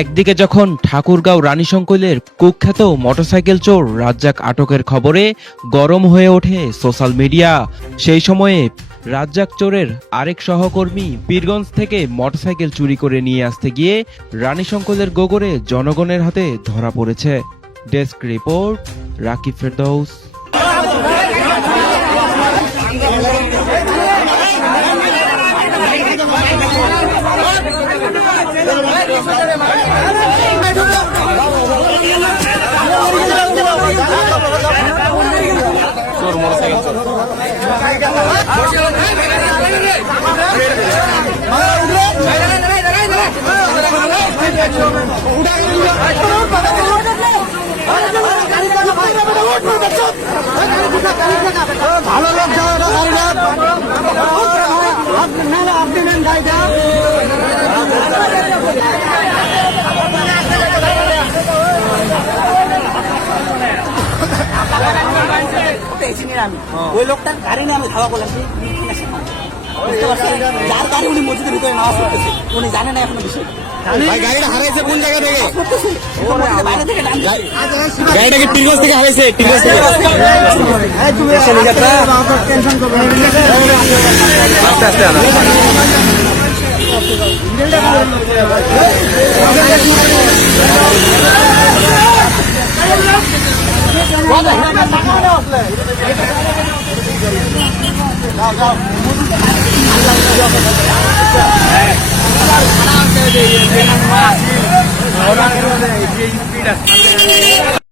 একদিকে যখন ঠাকুরগাঁও রানীশঙ্কৈলের কুখ্যাত মোটরসাইকেল চোর রাজ্জাক আটকের খবরে গরম হয়ে ওঠে সোশ্যাল মিডিয়া, সেই সময়ে রাজ্জাক চোরের আরেক সহকর্মী পীরগঞ্জ থেকে মোটরসাইকেল চুরি করে নিয়ে আসতে গিয়ে রানীশঙ্কৈলের গোগরে জনগণের হাতে ধরা পড়েছে। Desk report, Rakib Ferdous. ভালো লোক আপনি নেন গাড়িটা। ওই লোকটার গাড়ি নিয়ে আমি ধাওয়া করলাম, যার গাড়ি উনি মসজিদের ভিতরে নামাজ পড়তেছে, উনি জানে না এখনো বিষয়। গাড়িটা হারাইছে কোন জায়গা থেকে? বাইরে থেকে গাড়িটা কি পীরগঞ্জ থেকে হারাইছে? পীরগঞ্জ থেকে আস্তে আস্তে আনা। যাও